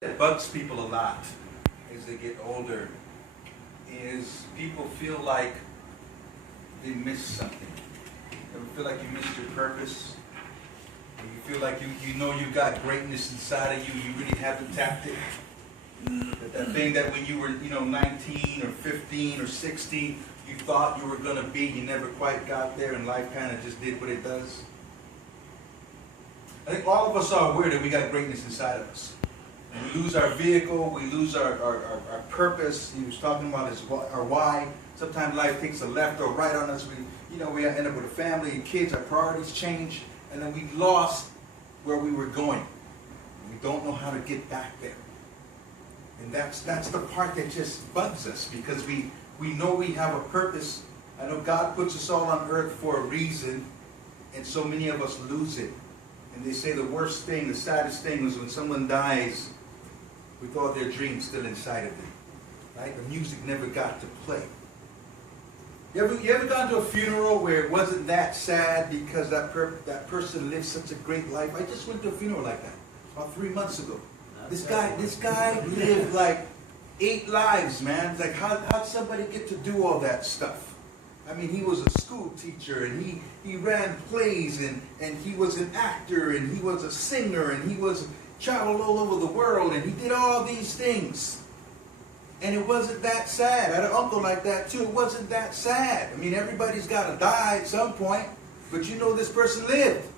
That bugs people a lot as they get older is people feel like they missed something. Ever feel like you missed your purpose? Or you feel like you know you got greatness inside of you, you really haven't tapped it? That thing that when you were 19 or 15 or 16, you thought you were going to be, you never quite got there, and life kind of just did what it does. I think all of us are aware that we got greatness inside of us. And we lose our vehicle, we lose our purpose. He was talking about our why. Sometimes life takes a left or right on us. We end up with a family and kids, our priorities change, and then we lost where we were going. We don't know how to get back there. And that's the part that just bugs us, because we know we have a purpose. I know God puts us all on earth for a reason, and so many of us lose it. And they say the worst thing, the saddest thing is when someone dies with all their dreams still inside of them. Right? The music never got to play. You ever gone to a funeral where it wasn't that sad because that person lived such a great life? I just went to a funeral like that about 3 months ago. This guy lived like 8 lives, man. It's like, how'd somebody get to do all that stuff? I mean, he was a school teacher, and he ran plays, and he was an actor, and he was a singer, and he traveled all over the world, and he did all these things. And it wasn't that sad. I had an uncle like that too. It wasn't that sad. I mean, everybody's got to die at some point, but this person lived.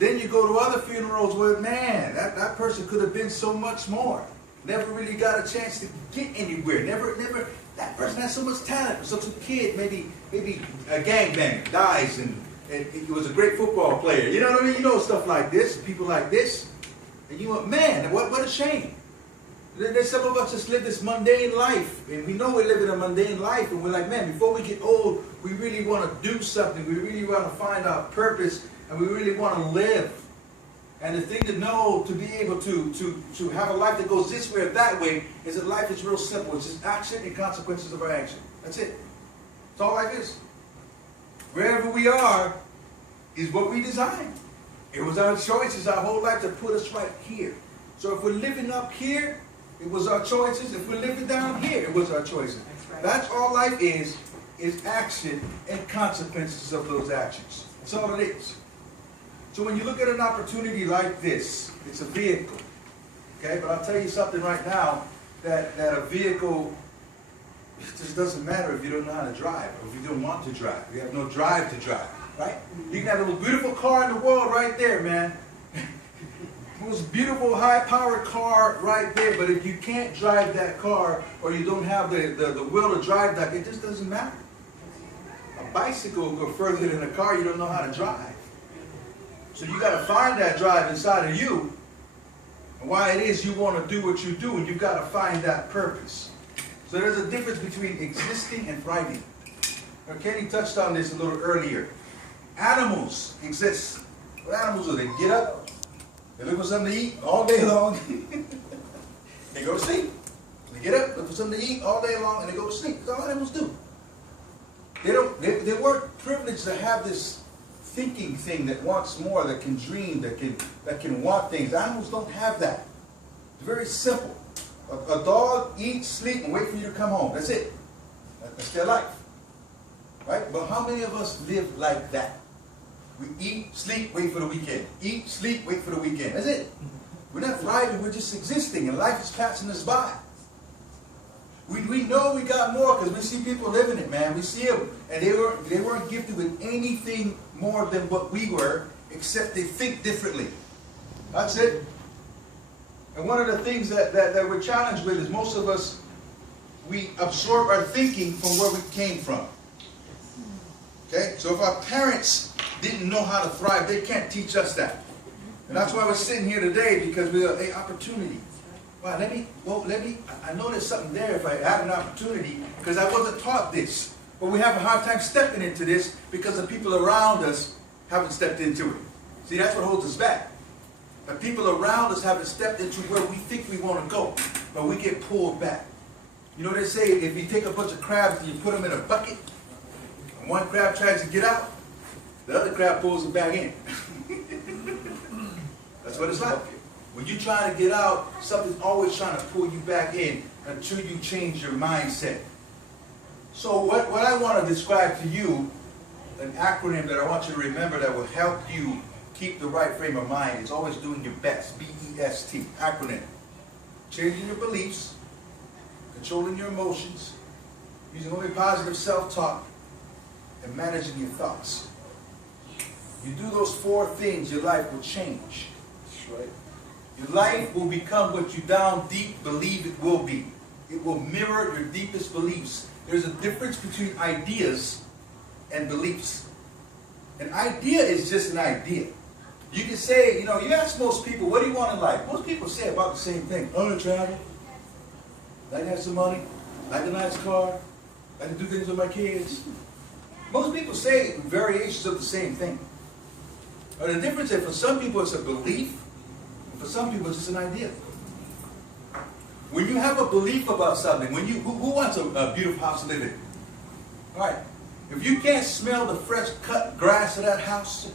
Then you go to other funerals where, man, that person could have been so much more. Never really got a chance to get anywhere. Never. That person has so much talent. So some kid, maybe a gangbanger, dies, and he was a great football player. You know what I mean? You know stuff like this, people like this. And you went, man, what a shame. There's some of us just live this mundane life, and we know we're living a mundane life, and we're like, man, before we get old, we really want to do something. We really want to find our purpose, and we really want to live. And the thing to know, to be able to have a life that goes this way or that way, is that life is real simple. It's just action and consequences of our action. That's it. That's all life is. Wherever we are is what we designed. It was our choices our whole life to put us right here. So if we're living up here, it was our choices. If we're living down here, it was our choices. That's all life is action and consequences of those actions. That's all it is. So when you look at an opportunity like this, it's a vehicle. Okay, but I'll tell you something right now, that a vehicle, it just doesn't matter if you don't know how to drive, or if you don't want to drive. You have no drive to drive, right? You can have the most beautiful car in the world right there, man. Most beautiful, high-powered car right there, but if you can't drive that car, or you don't have the will to drive that, it just doesn't matter. A bicycle will go further than a car you don't know how to drive. So you got to find that drive inside of you, and why it is you want to do what you do, and you've got to find that purpose. So there's a difference between existing and thriving. Now, Kenny touched on this a little earlier. Animals exist. What animals do? They get up, they look for something to eat all day long, they go to sleep. They get up, look for something to eat all day long, and they go to sleep. That's all animals do. They weren't privileged to have this thinking thing that wants more, that can dream, that can want things. Animals don't have that. It's very simple. A dog eats, sleep, and wait for you to come home. That's it. That's their life. Right? But how many of us live like that? We eat, sleep, wait for the weekend. Eat, sleep, wait for the weekend. That's it. We're not thriving, we're just existing, and life is passing us by. We know we got more because we see people living it, man. We see them, and they weren't gifted with anything more than what we were, except they think differently. That's it. And one of the things that we're challenged with is most of us, we absorb our thinking from where we came from. Okay? So if our parents didn't know how to thrive, they can't teach us that. And that's why we're sitting here today, because we have an opportunity. Wow, I know there's something there if I had an opportunity, because I wasn't taught this. But we have a hard time stepping into this because the people around us haven't stepped into it. See, that's what holds us back. The people around us haven't stepped into where we think we want to go, but we get pulled back. You know what they say, if you take a bunch of crabs and you put them in a bucket, and one crab tries to get out, the other crab pulls it back in. That's what it's like. When you try to get out, something's always trying to pull you back in until you change your mindset. So what I want to describe to you, an acronym that I want you to remember that will help you keep the right frame of mind, is always doing your best. B.E.S.T, acronym. Changing your beliefs, controlling your emotions, using only positive self-talk, and managing your thoughts. You do those 4 things, your life will change. That's right. Your life will become what you down deep believe it will be. It will mirror your deepest beliefs. There's a difference between ideas and beliefs. An idea is just an idea. You can say, you ask most people, what do you want in life? Most people say about the same thing. I want to travel. I like to have some money. I like a nice car. I like to do things with my kids. Most people say variations of the same thing. But the difference is, for some people it's a belief, and for some people it's just an idea. When you have a belief about something, who wants a beautiful house to live in? All right. If you can't smell the fresh cut grass of that house,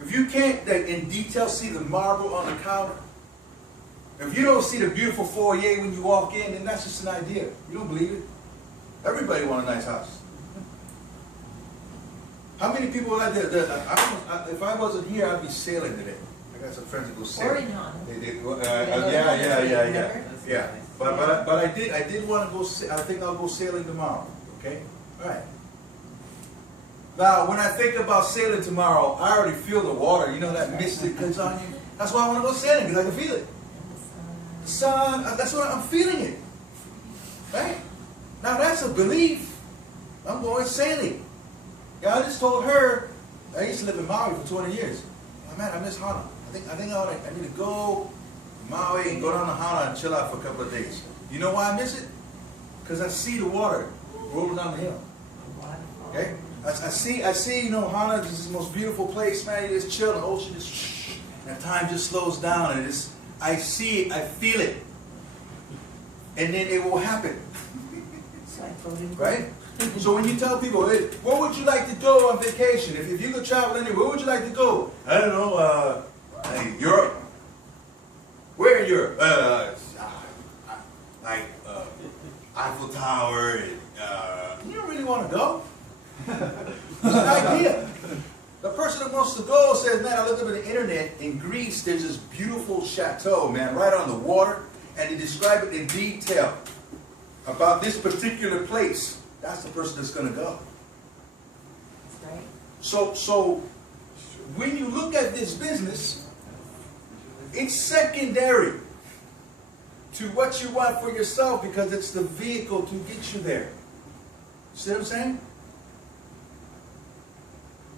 if you can't in detail see the marble on the counter, if you don't see the beautiful foyer when you walk in, then that's just an idea. You don't believe it. Everybody wants a nice house. How many people like that? If I wasn't here, I'd be sailing today. I got some friends that go sailing. Yeah. But I did want to go. I think I'll go sailing tomorrow. Okay. All right. Now, when I think about sailing tomorrow, I already feel the water. You know that mist that comes on you. That's why I want to go sailing, because I can feel it. The sun. That's why I'm feeling it. Right. Now that's a belief. I'm going sailing. Yeah, I just told her, I used to live in Maui for 20 years. Oh, man, I miss Hana. I think I need to go to Maui and go down to Hana and chill out for a couple of days. You know why I miss it? Because I see the water rolling down the hill. Okay? I see, Hana is the most beautiful place, man. You just chill, the ocean just and time just slows down, and I see it, I feel it. And then it will happen. Right? So when you tell people, hey, where would you like to go on vacation? If you could travel anywhere, where would you like to go? I don't know, Europe. Where in Europe? Eiffel Tower. And, you don't really want to go. It's an idea. The person that wants to go says, man, I looked up on the internet. In Greece, there's this beautiful chateau, man, right on the water. And they describe it in detail about this particular place. That's the person that's going to go. That's right. So when you look at this business, it's secondary to what you want for yourself, because it's the vehicle to get you there. See what I'm saying?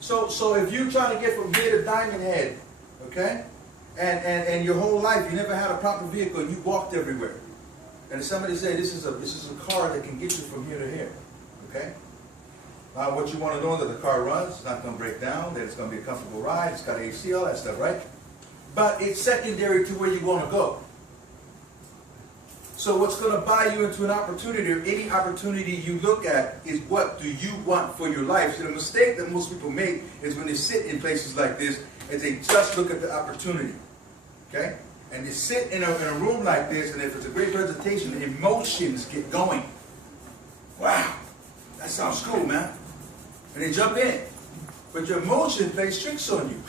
So if you're trying to get from here to Diamond Head, okay, and your whole life you never had a proper vehicle, you walked everywhere, and if somebody said this is a car that can get you from here to here, okay. Now what you want to know is that the car runs, it's not going to break down, that it's going to be a comfortable ride, it's got AC, all that stuff, right? But it's secondary to where you want to go. So what's going to buy you into an opportunity, or any opportunity you look at, is what do you want for your life. So the mistake that most people make is when they sit in places like this, is they just look at the opportunity. Okay? And they sit in a room like this, and if it's a great presentation, the emotions get going. Wow, that sounds cool, man. And they jump in. But your emotion plays tricks on you.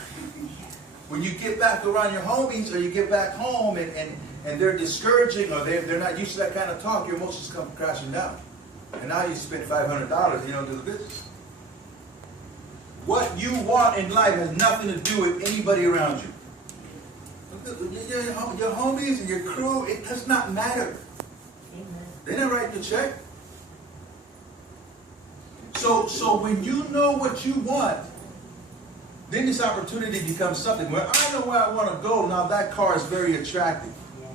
When you get back around your homies, or you get back home and they're discouraging, or they're not used to that kind of talk, your emotions come crashing down. And now you spent $500, to the business. What you want in life has nothing to do with anybody around you. Your homies and your crew, it does not matter. Amen. They're not writing the check. So when you know what you want, then this opportunity becomes something where I know where I want to go. Now that car is very attractive. Yes.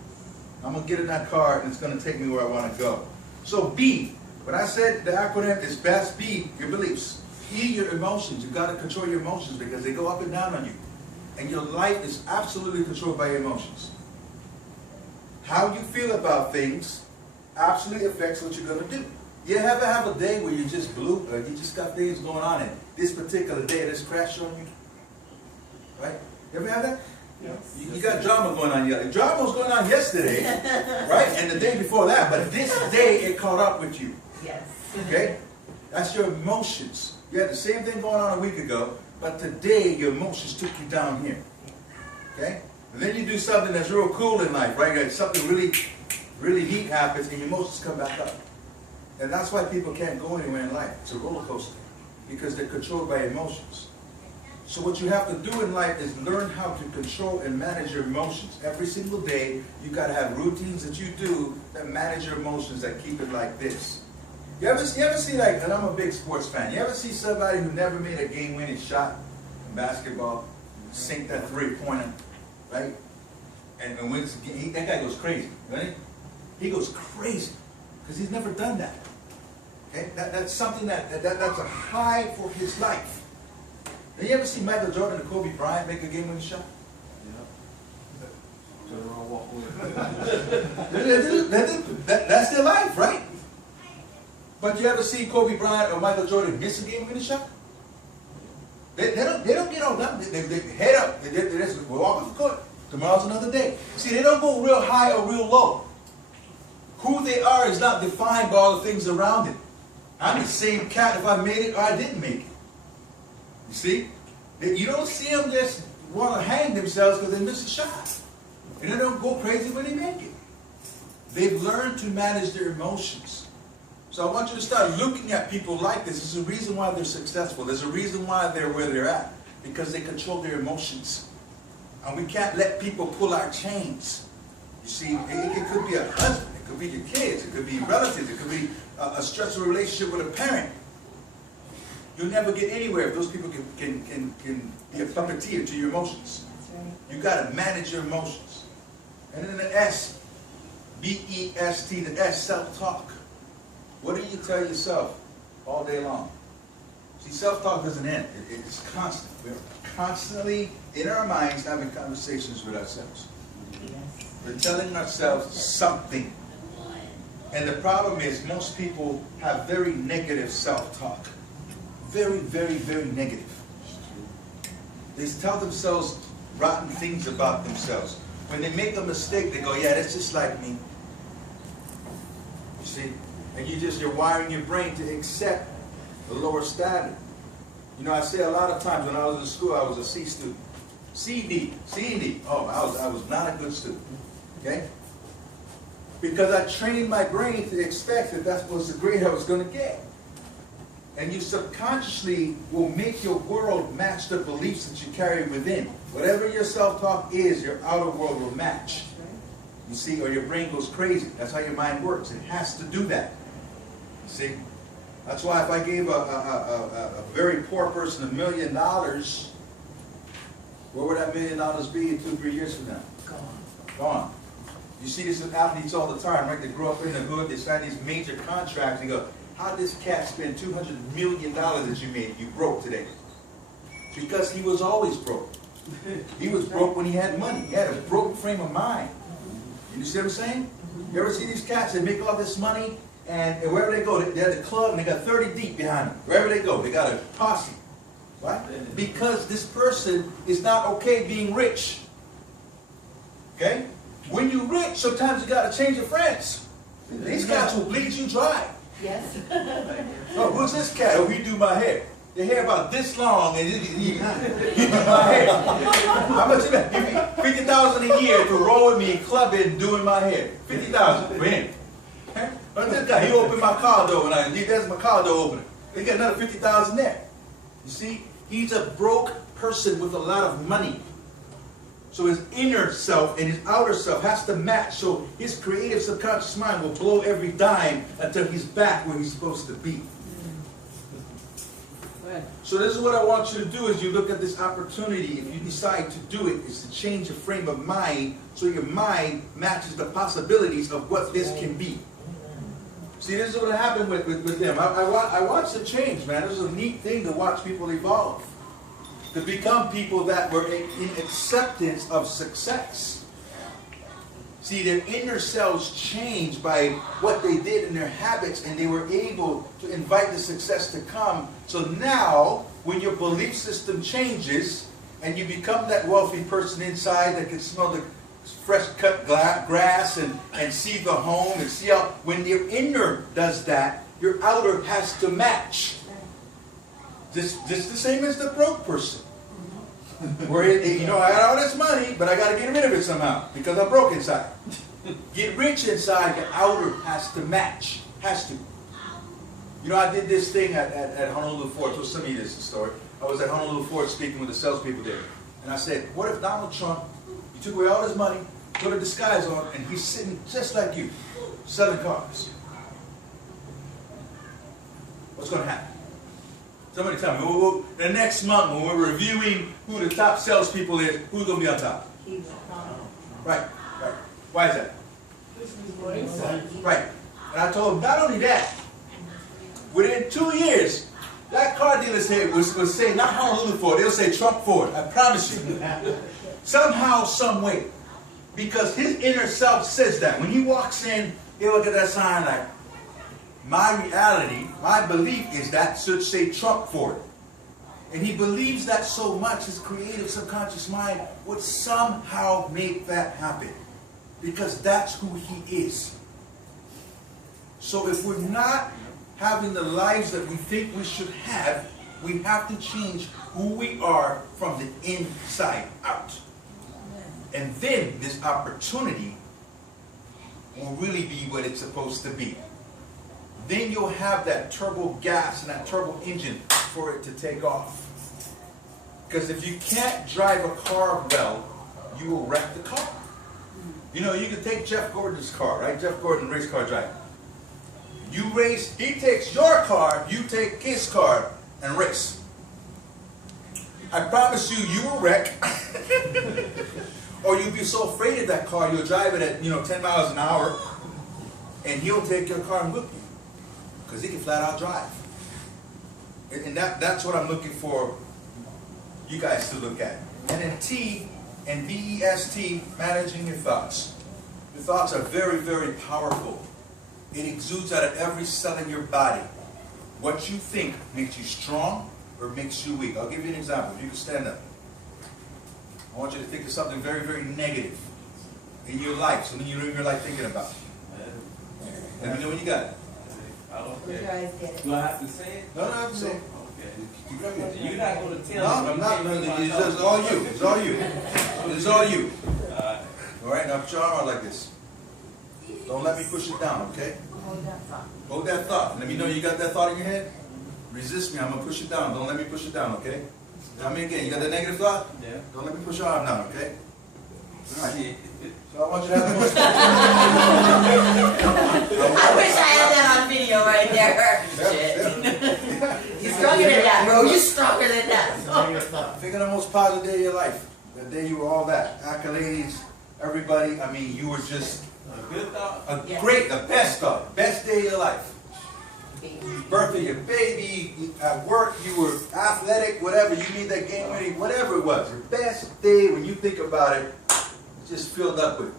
I'm going to get in that car and it's going to take me where I want to go. So B, when I said the acronym is B.E.S.T, B, your beliefs. E, your emotions. You've got to control your emotions, because they go up and down on you. And your life is absolutely controlled by your emotions. How you feel about things absolutely affects what you're going to do. You ever have a day where you just blew, or you just got things going on, and this particular day this crashed on you? Right? You ever have that? Yes. You got drama going on. Drama was going on yesterday, right? And the day before that. But this day, it caught up with you. Yes. Okay? That's your emotions. You had the same thing going on a week ago, but today your emotions took you down here. Okay? And then you do something that's real cool in life, right? Like something really, really neat happens and your emotions come back up. And that's why people can't go anywhere in life. It's a roller coaster. Because they're controlled by emotions. So what you have to do in life is learn how to control and manage your emotions. Every single day, you got to have routines that you do that manage your emotions, that keep it like this. You ever see like, and I'm a big sports fan, you ever see somebody who never made a game-winning shot in basketball, sink that three-pointer, right? And wins the game, that guy goes crazy, right? He goes crazy because he's never done that. Okay? That's something that's a high for his life. Now, you ever see Michael Jordan and Kobe Bryant make a game-winning shot? That's their life, right? But you ever see Kobe Bryant or Michael Jordan miss a game-winning shot? They don't get all done. They head up. They just walk off the court. Tomorrow's another day. See, they don't go real high or real low. Who they are is not defined by all the things around it. I'm the same cat if I made it or I didn't make it. You see? You don't see them just want to hang themselves because they miss a shot. And they don't go crazy when they make it. They've learned to manage their emotions. So I want you to start looking at people like this. There's a reason why they're successful. There's a reason why they're where they're at. Because they control their emotions. And we can't let people pull our chains. You see, it could be a husband. It could be your kids. It could be relatives. It could be a stressful relationship with a parent. You'll never get anywhere if those people can be a puppeteer to your emotions. That's right. You got to manage your emotions. And then the S, B.E.S.T, the S, self-talk. What do you tell yourself all day long? See, self-talk doesn't end. It's constant. We're constantly in our minds having conversations with ourselves. Yes. We're telling ourselves something. And the problem is most people have very negative self-talk. Very, very, very negative. They tell themselves rotten things about themselves. When they make a mistake, they go, yeah, that's just like me. You see? And you're wiring your brain to accept a lower standard. You know, I say a lot of times when I was in school, I was a C student. C and D. Oh, I was not a good student. Okay? Because I trained my brain to expect that was the grade I was going to get. And you subconsciously will make your world match the beliefs that you carry within. Whatever your self-talk is, your outer world will match. You see, or your brain goes crazy. That's how your mind works. It has to do that. You see? That's why if I gave a very poor person $1 million, where would that $1 million be in 2-3 years from now? Gone. You see this with athletes all the time, right? They grow up in the hood, they sign these major contracts, and go, how did this cat spend $200 million that you made? You broke today. Because he was always broke. He was broke when he had money. He had a broken frame of mind. You see what I'm saying? You ever see these cats that make all this money, and wherever they go, they're at the club and they got 30 deep behind them. Wherever they go, they got a posse. Right? Because this person is not okay being rich. Okay? When you're rich, sometimes you got to change your friends. These cats will bleed you dry. Yes. Oh, who's this cat? Oh, he do my hair. The hair about this long, and he do my hair. How much you bet? Give me $50,000 a year to roll with me and club it and doing my hair. $50,000 for him. But this guy, he opened my car door, and there's my car door opener. They got another $50,000 there. You see, he's a broke person with a lot of money. So his inner self and his outer self has to match. So his creative subconscious mind will blow every dime until he's back where he's supposed to be. So this is what I want you to do is you look at this opportunity. If you decide to do it, is to change your frame of mind so your mind matches the possibilities of what this can be. See, this is what happened with them. I watched the change, man. This is a neat thing to watch people evolve. To become people that were in acceptance of success. See, their inner selves changed by what they did in their habits, and they were able to invite the success to come. So now, when your belief system changes, and you become that wealthy person inside that can smell the fresh cut grass and see the home and see how, when your inner does that, your outer has to match. Just the same as the broke person. Where, you know, I got all this money, but I got to get rid of it somehow because I'm broke inside. Get rich inside, the outer has to match. Has to. You know, I did this thing at Honolulu Ford. I told some of you this story. I was at Honolulu Ford speaking with the salespeople there. And I said, what if Donald Trump, you took away all his money, put a disguise on, and he's sitting just like you, selling cars? What's going to happen? Somebody tell me. The next month when we're reviewing who the top salespeople is, who's going to be on top? Right. Why is that? Right. And I told him, not only that, within 2 years, that car dealer was saying, not Honolulu Ford, they'll say Trump Ford. I promise you. Somehow, some way. Because his inner self says that. When he walks in, he'll look at that sign like, my reality, my belief is that should say Trump Ford. And he believes that so much, his creative subconscious mind would somehow make that happen. Because that's who he is. So if we're not having the lives that we think we should have, we have to change who we are from the inside out. And then this opportunity will really be what it's supposed to be. Then you'll have that turbo gas and that turbo engine for it to take off. Because if you can't drive a car well, you will wreck the car. You know, you can take Jeff Gordon's car, right? Jeff Gordon, race car driver. You race, he takes your car, you take his car and race. I promise you, you will wreck. Or you'll be so afraid of that car, you'll drive it at, 10 miles an hour, and he'll take your car and whip you. Because he can flat out drive. And that's what I'm looking for you guys to look at. And then T and B.E.S.T, managing your thoughts. Your thoughts are very, very powerful. It exudes out of every cell in your body. What you think makes you strong or makes you weak. I'll give you an example. If you can stand up. I want you to think of something very, very negative in your life. Something you're in your life thinking about. Let me know when you got it. Okay. Do I have to say it? No, I have to say it. Okay. You're not going to tell me. No, I'm not. It's all you. It's all you. It's all you. All right, now put your arm out like this. Don't let me push it down, okay? Hold that thought. Hold that thought. Let me know you got that thought in your head. Resist me. I'm going to push it down. Don't let me push it down, okay? Tell me again. You got that negative thought? Yeah. Don't let me push your arm down, okay? All right. So I want you to have the most. I wish I had that on video right there. Shit. You're stronger than that, bro. You're stronger than that. Think of the most positive day of your life. The day you were all that. Accolades, everybody. I mean, you were just A good thought. the best thought. Best day of your life. Birth of your baby, at work, you were athletic, whatever, you made that game winning, whatever it was. Your best day, when you think about it, it's just filled up with.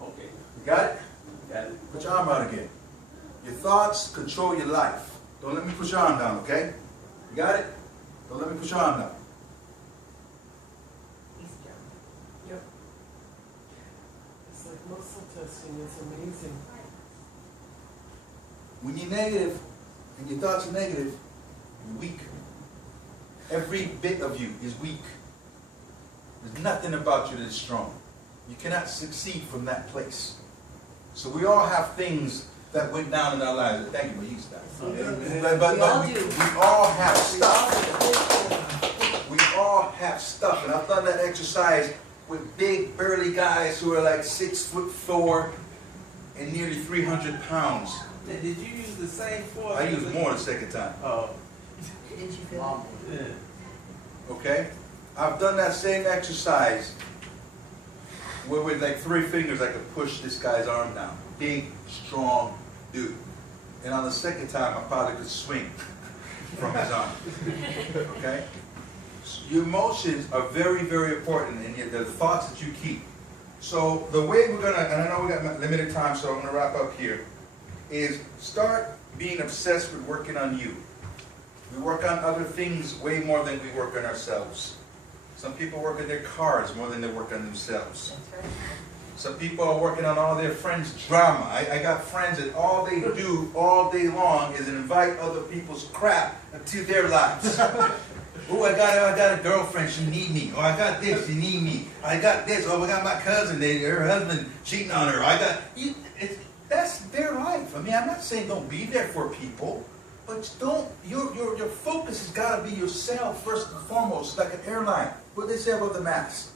Okay. You got it? Got it. Put your arm out again. Your thoughts control your life. Don't let me push your arm down, okay? You got it? Don't let me push your arm down. Yep. It's like muscle testing, it's amazing. When you're negative, and your thoughts are negative, you're weak. Every bit of you is weak. There's nothing about you that is strong. You cannot succeed from that place. So we all have things that went down in our lives. Thank you for using that. But we all have stuff. We all have stuff. And I've done that exercise with big, burly guys who are like 6'4" and nearly 300 pounds. Did you use the same force? I used more the second time. Oh. Did you feel it? Yeah. Okay? I've done that same exercise where with like 3 fingers I could push this guy's arm down. Big, strong dude. And on the second time I probably could swing from his arm. Okay? So your emotions are very, very important, and the thoughts that you keep. So the way we're gonna, and I know we got limited time, so I'm gonna wrap up here, is start being obsessed with working on you. We work on other things way more than we work on ourselves. Some people work on their cars more than they work on themselves. That's right. Some people are working on all their friends' drama. I got friends that all they do all day long is invite other people's crap into their lives. Oh, I got a girlfriend, she need me. Oh, I got this, she need me. I got this. Oh, I got my cousin, her husband cheating on her. That's their life. I mean, I'm not saying don't be there for people, but your focus has got to be yourself first and foremost, like an airline. What do they say about the mask?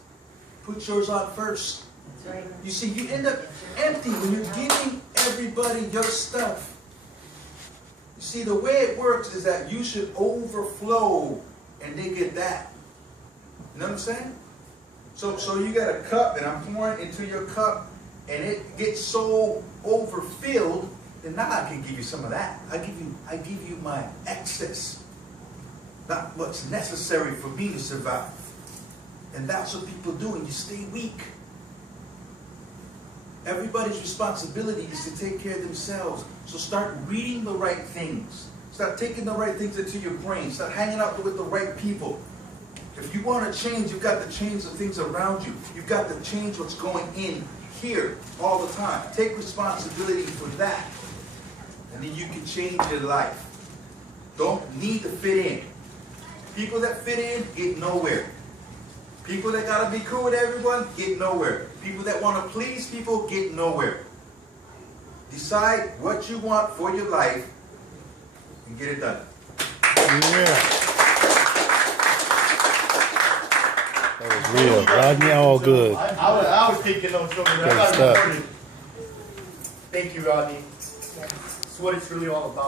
Put yours on first. That's right. You see, you end up empty when you're giving everybody your stuff. You see, the way it works is that you should overflow and they get that. You know what I'm saying? So you got a cup and I'm pouring into your cup and it gets so overfilled, then now I can give you some of that. I give you my excess. Not what's necessary for me to survive. And that's what people do, and you stay weak. Everybody's responsibility is to take care of themselves. So start reading the right things. Start taking the right things into your brain. Start hanging out with the right people. If you want to change, you've got to change the things around you. You've got to change what's going in here all the time. Take responsibility for that. And then you can change your life. Don't need to fit in. People that fit in get nowhere. People that gotta be cool with everyone get nowhere. People that want to please people get nowhere. Decide what you want for your life and get it done. Yeah. That was real. Rodney, all good. I was taking notes over there. I Good got stuff. recorded. Thank you, Rodney. That's what it's really all about.